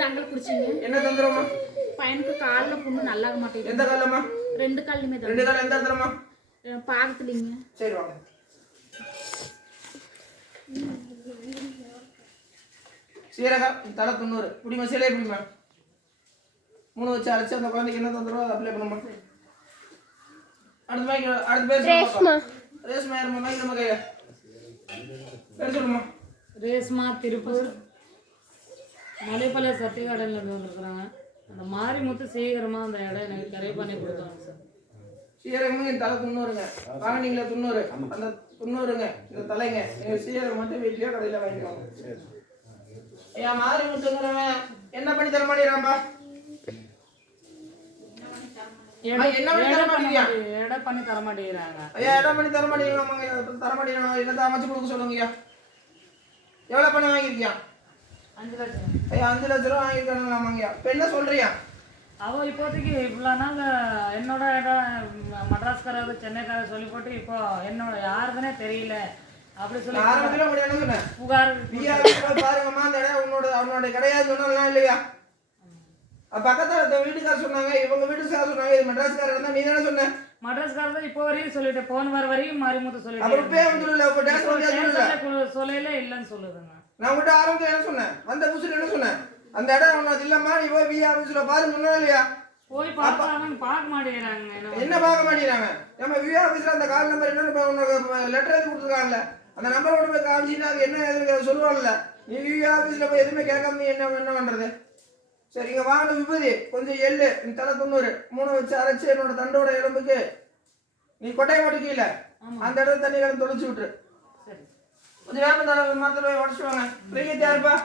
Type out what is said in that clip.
ஒரு அங்கல் குடிச்சிங்க என்ன தொந்தரவுமா பையனுக்கு காலில் புண்ணு நல்லாக மாட்டேங்குது. எந்த காலம்மா ரெண்டு கால்லையுமே தான். ரெண்டு காலம் எந்த இடத்துலம்மா பாகத்துலிங்க. சரி வாங்க. சீரகம் தலை தொண்ணூறு. பிடிமா சிலையை பிடிமா மூணு வச்சு அரைச்சு அந்த குழந்தைக்கு என்ன தொந்தரவோ அதை அப்ளை பண்ணுமா அடுத்த மைக் அடுத்த பேர் ரேஷ்மா. ரேஷ்மா யாருமா நம்ம கையில. பேர் சொல்லுமா ரேஸ்மா திருப்பூர் மலைப்பள்ளி சத்தியகாடன்லேருந்து வந்திருக்குறாங்க. அந்த மாரிமுத்து சீக்கிரமாக அந்த இடம் எனக்கு கரை பண்ணி கொடுத்தாங்க சார். சீரகமும் என் தலை தொண்ணூறுங்க. வாங்கினீங்களா தொண்ணூறு. அந்த தொண்ணூறுங்க. இந்த தலைங்க. எங்க சீரகம் மட்டும் வீட்லயோ கடையில வாங்கிக்கோங்க ஐயா மாதிரி முட்டுங்கிறவன் என்ன பண்ணி தர மாட்டேங்கிறான்பா? எடை என்ன பண்ணி தர பண்ண மாட்டேங்கிறா மாட்டே- எடை பண்ணி தர மாட்டேங்கிறாங்க. ஐயா இடம் பண்ணி தர மாட்டேங்கிறாமாங்க தர மாட்டேங்கிறான் என்னத்தை அமைச்சு கொடுக்க சொல்லுங்கய்யா. எவ்வளவு பணம் வாங்கியிருக்கியா? ஐயா அஞ்சு லட்ச ரூபா வாங்கியிருக்காங்களாமாங்கய்யா இப்போ என்ன சொல்றியா? அவ இப்போதைக்கு இவ்வளோ நாள் என்னோட மட்ராஸ்காரர் சென்னைக்காரர் சொல்லி போட்டு இப்போ என்னோட யாருதுன்னே தெரியல. அப்படி சொல்லி ஆரம்பத்துல அப்படி என்ன சொன்னேன். புகார் பாருங்கம்மா அந்த இடம் உன்னோட அவனோட கிடையாது சொன்னா இல்லையா? பக்கத்துல இந்த வீட்டுக்காரர் சொன்னாங்க இவங்க வீட்டுக்காரர் சொன்னாங்க இது மெட்ராஸ்காரர் தான் நீ தானே சொன்ன? மட்ராஸ்காரர் தான் இப்போ வரையும் சொல்லிட்டு போன வாரம் வரையும் அப்புறம் சொல்லிட்டு டேஸ் வந்து சொல்லல இல்லைன்னு சொல்லுதுங்க. நான் உங்கள்கிட்ட ஆரம்பத்துல என்ன சொன்னேன்? வந்த புதுசுல என்ன சொன்னேன்? அந்த இடம் உனக்கு இல்லம்மா நீ போய் பிஆ ஆஃபீஸ்ல பாருங்க சொன்னா இல்லையா? போய் பார்க்கறாங்க பார்க்க மாட்டேங்கிறாங்க என்ன பார்க்க மாட்டேங்கிறாங்க? நம்ம விஏ ஆஃபீஸ்ல அந்த கால் நம்பர் என்னன்னு உனக்கு லெட்டர் எழுதி கொடுத்துருக்காங்கல்ல. அந்த நம்பர் கொண்டு போய் காமிச்சின்னா அது என்ன எதுன்னு சொல்லுவாங்கல்ல. நீ விஏ ஆஃபீஸ்ல போய் எதுவுமே கேட்காம என்ன என்ன பண்றது? சரி இங்க வாங்கின விபூதி. கொஞ்சம் எள்ளு. நீ தலை தொண்ணூறு. மூணு வச்சு அரைச்சு என்னோட தண்டோட எலும்புக்கு. நீ கொட்டையை மட்டும் கீழே. அந்த இடத்துல தண்ணி கலந்து தொலைச்சு விட்டுரு. சரி. கொஞ்சம் வேப்ப தலை மரத்தில் போய் உடச்சு பிள்ளைங்க தேர்ப்பா